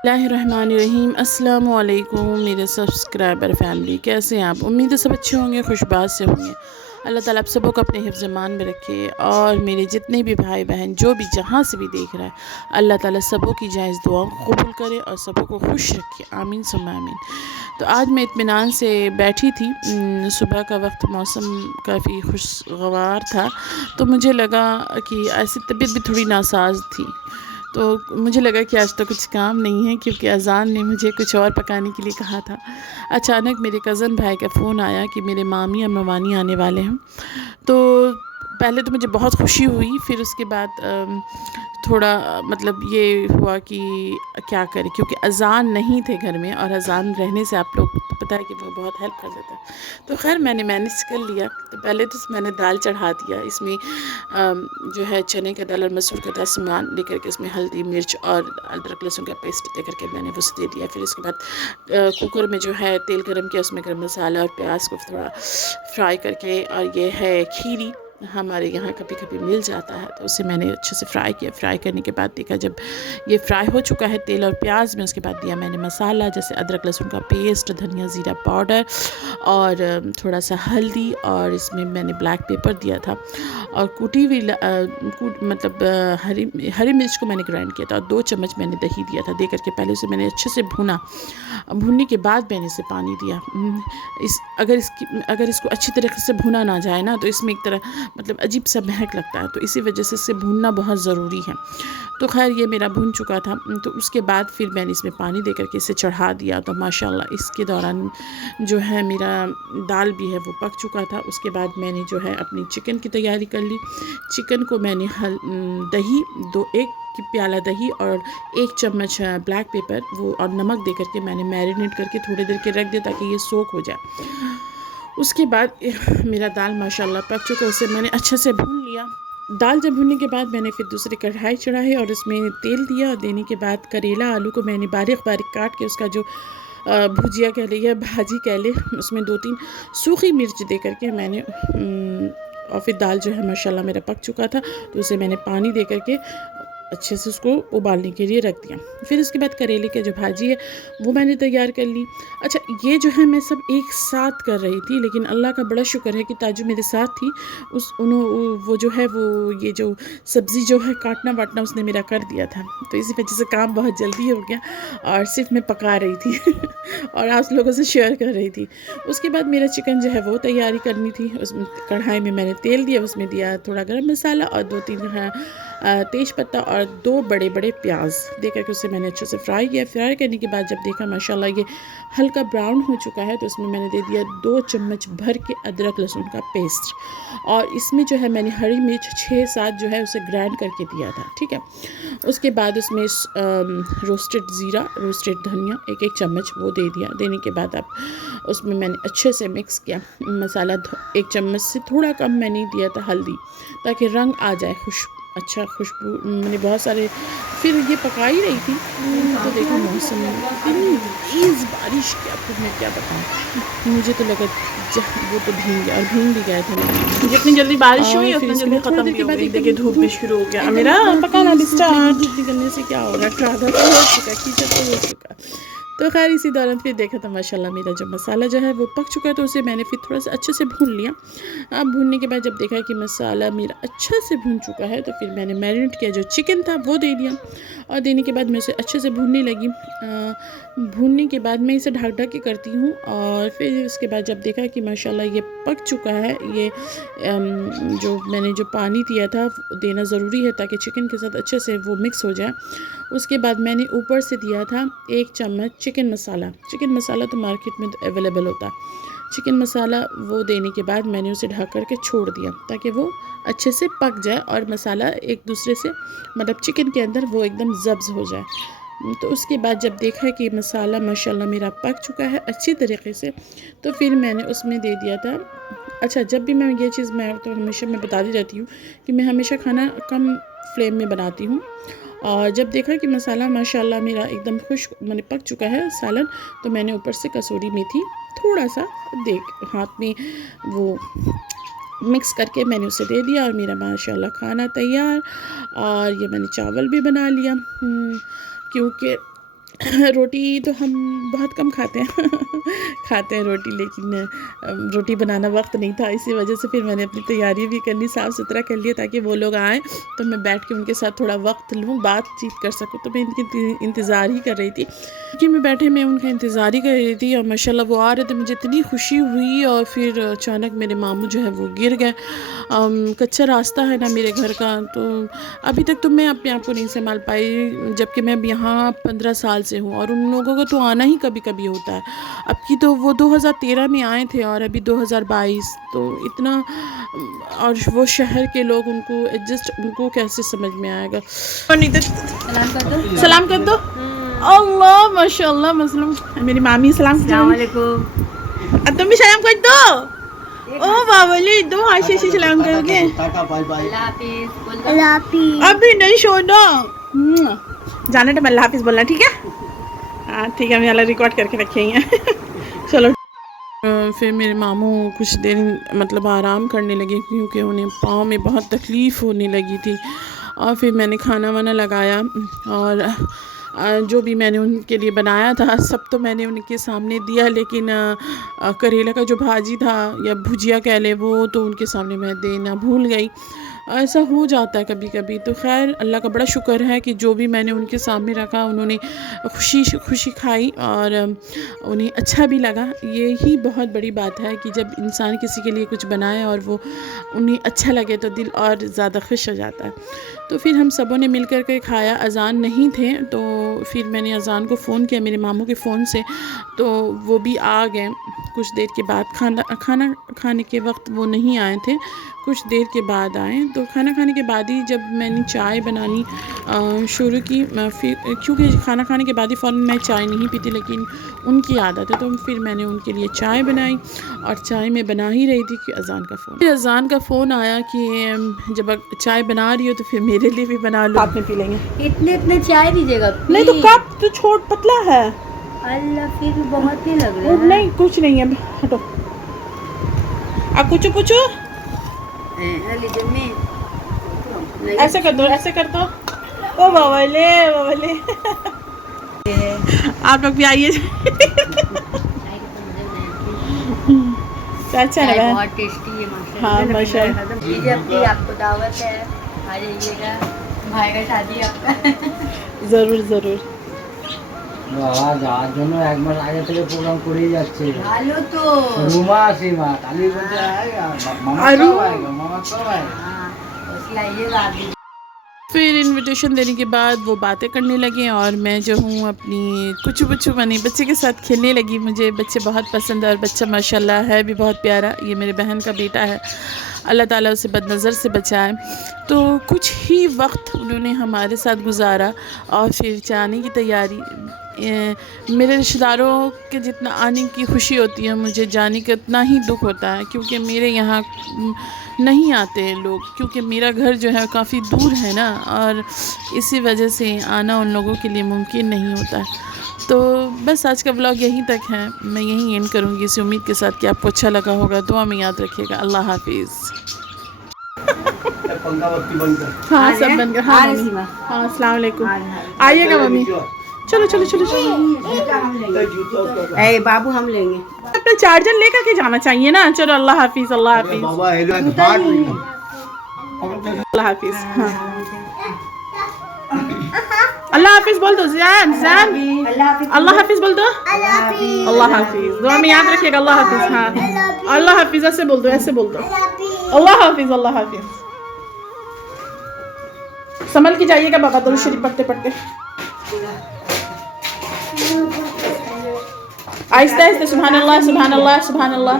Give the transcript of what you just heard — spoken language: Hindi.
बिस्मिल्लाहिर्रहमानिर्रहीम। अस्सलामु अलैकुम मेरे सब्सक्राइबर फैमिली, कैसे हैं आप? उम्मीद है सब अच्छे होंगे, खुशबाश से होंगे। अल्लाह ताला आप सबों को अपने हिफ्ज़ ईमान में रखे और मेरे जितने भी भाई बहन जो भी जहाँ से भी देख रहा है, अल्लाह ताला सबों की जायज़ दुआओं को कबूल करे और सबों को खुश रखे, आमीन सुम्मा आमीन। तो आज मैं इत्मीनान से बैठी थी। सुबह का वक्त मौसम काफ़ी खुशगवार था, तो मुझे लगा कि ऐसी तबीयत भी थोड़ी नासाज थी। तो मुझे लगा कि आज तो कुछ काम नहीं है, क्योंकि अज़ान ने मुझे कुछ और पकाने के लिए कहा था। अचानक मेरे कज़न भाई का फ़ोन आया कि मेरे मामी और मवानी आने वाले हैं। तो पहले तो मुझे बहुत खुशी हुई, फिर उसके बाद थोड़ा मतलब ये हुआ कि क्या करें, क्योंकि अज़ान नहीं थे घर में, और अज़ान रहने से आप लोग तो पता है कि वो बहुत हेल्प कर देता है। तो खैर मैंने मैनेज कर लिया। तो पहले तो मैंने दाल चढ़ा दिया, इसमें जो है चने का दाल और मसूर का दाल सामान लेकर के इसमें हल्दी मिर्च और अदरक लहसुन का पेस्ट दे करके मैंने उसे दे दिया। फिर उसके बाद कुकर में जो है तेल गरम किया, उसमें गरम मसाला और प्याज को थोड़ा फ्राई करके, और ये है खीरी, हमारे यहाँ कभी कभी मिल जाता है, तो उसे मैंने अच्छे से फ्राई किया। फ्राई करने के बाद देखा जब ये फ्राई हो चुका है तेल और प्याज में, उसके बाद दिया मैंने मसाला, जैसे अदरक लहसुन का पेस्ट, धनिया ज़ीरा पाउडर और थोड़ा सा हल्दी, और इसमें मैंने ब्लैक पेपर दिया था, और कूटी हुई मतलब हरी मिर्च को मैंने ग्राइंड किया था, और 2 चम्मच मैंने दही दिया था। दे करके पहले उसे मैंने अच्छे से भुना। भुनने के बाद मैंने इसे पानी दिया। अगर इसको अच्छी तरीके से भुना ना जाए ना, तो इसमें एक तरह मतलब अजीब सा महक लगता है, तो इसी वजह से इसे भूनना बहुत ज़रूरी है। तो खैर ये मेरा भुन चुका था। तो उसके बाद फिर मैंने इसमें पानी दे करके इसे चढ़ा दिया। तो माशाल्लाह इसके दौरान जो है मेरा दाल भी है वो पक चुका था। उसके बाद मैंने जो है अपनी चिकन की तैयारी कर ली। चिकन को मैंने दही, एक प्याला दही और 1 चम्मच ब्लैक पेपर वो और नमक दे करके मैंने मैरिनेट करके थोड़ी देर के रख दिया, ताकि ये सोक हो जाए। उसके बाद मेरा दाल माशाल्लाह पक चुका, उसे मैंने अच्छे से भून लिया। दाल जब भूनने के बाद मैंने फिर दूसरी कढ़ाई चढ़ाई और उसमें तेल दिया, और देने के बाद करेला आलू को मैंने बारीक बारीक काट के उसका जो भुजिया कह ले या भाजी कह ले, उसमें 2-3 सूखी मिर्च दे करके मैंने और फिर दाल जो है माशाल्लाह मेरा पक चुका था, तो उसे मैंने पानी दे करके अच्छे से उसको उबालने के लिए रख दिया। फिर उसके बाद करेले की जो भाजी है वो मैंने तैयार कर ली। अच्छा, ये जो है मैं सब एक साथ कर रही थी, लेकिन अल्लाह का बड़ा शुक्र है कि ताजू मेरे साथ थी। वो जो है वो ये जो सब्ज़ी जो है काटना वाटना उसने मेरा कर दिया था, तो इसी वजह से काम बहुत जल्दी हो गया, और सिर्फ मैं पका रही थी और आप लोगों से शेयर कर रही थी। उसके बाद मेरा चिकन जो है वो तैयारी करनी थी। उसमें कढ़ाई में मैंने तेल दिया, उसमें दिया थोड़ा गरम मसाला और 2-3 तेज पत्ता और 2 बड़े बड़े प्याज दे करके उसे मैंने अच्छे से फ्राई किया। फ्राई करने के बाद जब देखा माशाल्लाह ये हल्का ब्राउन हो चुका है, तो उसमें मैंने दे दिया 2 चम्मच भर के अदरक लहसुन का पेस्ट, और इसमें जो है मैंने हरी मिर्च 6-7 जो है उसे ग्राइंड करके दिया था, ठीक है। उसके बाद उसमें रोस्टेड ज़ीरा, रोस्टेड धनिया 1-1 चम्मच वो दे दिया। देने के बाद अब उसमें मैंने अच्छे से मिक्स किया। मसाला 1 चम्मच से थोड़ा कम मैंने दिया था हल्दी, ताकि रंग आ जाए, अच्छा खुशबू मैंने बहुत सारे। फिर ये पका ही रही थी, तो देखो मौसम इतनी तेज़ बारिश की, आपको मैं क्या बताऊँ, मुझे तो लगा वो तो भीग गया, और भीग भी गए थे। जितनी जल्दी बारिश हुई और फिर उतना इसके जल्दी बाद थोड़ी खत्म देर भी के हो बाद गई। एकदम देखिए धूप भी शुरू हो गया, एकदम मेरा पकाना भी स्टार्ट। धूप निकलने से क्या होगा, आधा तो हो चुका, कीचड़ तो हो चुका। तो खैर इसी दौरान फिर देखा तो माशाल्लाह मेरा जो मसाला जो है वो पक चुका है, तो उसे मैंने फिर थोड़ा सा अच्छे से भून लिया। अब भूनने के बाद जब देखा कि मसाला मेरा अच्छे से भून चुका है, तो फिर मैंने मैरिनेट किया जो चिकन था वो दे दिया, और देने के बाद मैं उसे अच्छे से भूनने लगी। भूनने के बाद मैं इसे ढक ढक के करती हूँ, और फिर उसके बाद जब देखा कि माशाल्लाह ये पक चुका है, ये जो मैंने जो पानी दिया था देना ज़रूरी है, ताकि चिकन के साथ अच्छे से वो मिक्स हो जाए। उसके बाद मैंने ऊपर से दिया था 1 चम्मच चिकन मसाला। चिकन मसाला तो मार्केट में तो अवेलेबल होता है। चिकन मसाला वो देने के बाद मैंने उसे ढक कर के छोड़ दिया, ताकि वो अच्छे से पक जाए और मसाला एक दूसरे से मतलब चिकन के अंदर वो एकदम ज़ब्ज़ हो जाए। तो उसके बाद जब देखा कि मसाला माशाल्लाह मेरा पक चुका है अच्छी तरीके से, तो फिर मैंने उसमें दे दिया था। अच्छा, जब भी मैं ये चीज़ मैं तो हमेशा मैं बताती रहती हूँ कि मैं हमेशा खाना कम फ्लेम में बनाती हूँ, और जब देखा कि मसाला माशाल्लाह मेरा एकदम मैंने पक चुका है सालन, तो मैंने ऊपर से कसूरी मेथी थोड़ा सा हाथ में वो मिक्स करके मैंने उसे दे दिया, और मेरा माशाल्लाह खाना तैयार। और ये मैंने चावल भी बना लिया, क्योंकि रोटी तो हम बहुत कम खाते हैं खाते हैं रोटी, लेकिन रोटी बनाना वक्त नहीं था, इसी वजह से फिर मैंने अपनी तैयारी भी करनी, साफ़ सुथरा कर लिया ताकि वो लोग आएँ तो मैं बैठ के उनके साथ थोड़ा वक्त लूँ, बातचीत कर सकूँ। तो मैं इनकी इंतज़ार ही कर रही थी कि मैं बैठे मैं उनका इंतज़ार ही कर रही थी, और माशाल्लाह वो आ रहे थे, मुझे इतनी खुशी हुई। और फिर अचानक मेरे मामू जो है वो गिर गए। कच्चा रास्ता है ना मेरे घर का, तो अभी तक तो मैं अपने आप को नहीं संभाल पाई, जबकि मैं अब यहाँ 15 साल से हूँ, और उन लोगों को तो आना ही कभी कभी होता है। अब की तो वो 2013 में आए थे और अभी 2022, तो इतना, और वो शहर के लोग, उनको एडजस्ट उनको कैसे समझ में आएगा। सलाम कर दो। अल्लाह माशाल्लाह मसलूम, मेरी मामी सलाम अब तुम भी सलाम कर दो। ओ बावली, दो हाथ से सलाम करोगे। अभी नहीं छोड़ो, जाने टाइम अल्लाह हाफिज़ बोलना, ठीक है? हाँ ठीक है, मैं अल्लाह रिकॉर्ड करके रखेंगे चलो। फिर मेरे मामू कुछ देर मतलब आराम करने लगे, क्योंकि उन्हें पाँव में बहुत तकलीफ़ होने लगी थी। और फिर मैंने खाना वाना लगाया, और जो भी मैंने उनके लिए बनाया था सब तो मैंने उनके सामने दिया, लेकिन करेला का जो भाजी था या भुजिया कह ले, वो तो उनके सामने मैं देना भूल गई। ऐसा हो जाता है कभी कभी। तो खैर अल्लाह का बड़ा शुक्र है कि जो भी मैंने उनके सामने रखा उन्होंने खुशी खाई, और उन्हें अच्छा भी लगा। यही बहुत बड़ी बात है कि जब इंसान किसी के लिए कुछ बनाए और वो उन्हें अच्छा लगे तो दिल और ज़्यादा खुश हो जाता है। तो फिर हम सबों ने मिल कर के खाया। अज़ान नहीं थे, तो फिर मैंने अज़ान को फ़ोन किया मेरे मामू के फ़ोन से, तो वो भी आ गए कुछ देर के बाद। खाना खाने के वक्त वो नहीं आए थे, कुछ देर के बाद आए। तो खाना खाने के बाद ही जब मैंने चाय बनानी शुरू की, फिर क्योंकि खाना खाने के बाद ही फ़ौरन मैं चाय नहीं पीती, लेकिन उनकी आदत है, तो फिर मैंने उनके लिए चाय बनाई। और चाय में बना ही रही थी कि अज़ान का फ़ोन आया कि जब चाय बना रही हो तो फिर मेरे लिए भी बना लो, साथ में पी लेंगे। इतने चाय दीजिएगा। नहीं तो कप तो छोट पतला है। अल्लाह, फिर बहुत ही लग रहा है। नहीं कुछ नहीं है, हटो। आप कुछ ऐसे कर दो, ऐसे कर दो। ओ बावले बावले आप लोग भी आइए अच्छा है, बहुत टेस्टी है माशाल्लाह। हाँ माशाल्लाह। जब भी आपको दावत है आ जाइएगा, भाई का शादी आपका। ज़रूर ज़रूर। যাওয়ার জন্য এক মাস আগে থেকে প্রোগ্রাম করেই যাচ্ছে। ভালো তো। রুমা আসিমা কালি বলতে মামা কব आएगा। हाँ, बस लाइएगा आप भी। फिर इनविटेशन देने के बाद वो बातें करने लगे, और मैं जो हूँ अपनी कुछ बनी बच्चे के साथ खेलने लगी। मुझे बच्चे बहुत पसंद है, और बच्चा माशाल्लाह है भी बहुत प्यारा। ये मेरे बहन का बेटा है, अल्लाह ताला उसे बदनज़र से बचाए। तो कुछ ही वक्त उन्होंने हमारे साथ गुजारा, और फिर जाने की तैयारी। मेरे रिश्तेदारों के जितना आने की खुशी होती है, मुझे जाने का इतना ही दुख होता है, क्योंकि मेरे यहाँ नहीं आते हैं लोग, क्योंकि मेरा घर जो है काफ़ी दूर है ना, और इसी वजह से आना उन लोगों के लिए मुमकिन नहीं होता है। तो बस आज का व्लॉग यहीं तक है, मैं यहीं एंड करूँगी इसी उम्मीद के साथ कि आपको अच्छा लगा होगा। दुआ में याद रखिएगा। अल्लाह हाफिज़। हाँ सब बन गया। हाँ मम्मी, हाँ अस्सलाम वालेकुम। आइएगा मम्मी। चलो चलो चलो चलो। ए बाबू हम लेंगे। अपना चार्जर लेकर के जाना चाहिए ना। चलो अल्लाह हाफिज़। अल्लाह हाफिज़। अल्लाह हाफिज़। हाँ अल्लाह हाफिज़ बोल दो। ज़ैन अल्लाह हाफिज़ बोल दो। अल्लाह हाफिज़। दुआ में याद रखिएगा। अल्लाह हाफिज़। हाँ अल्लाह हाफिज़ ऐसे बोल दो, ऐसे बोल दो। अल्लाह हाफिज़। अल्लाह हाफिज़। संभल के जाइएगा बाबा, दुरूद शरीफ पढ़ते पढ़ते। आहिस्ता आहिस्ता। सुभान अल्लाह सुभान अल्लाह सुभान अल्लाह।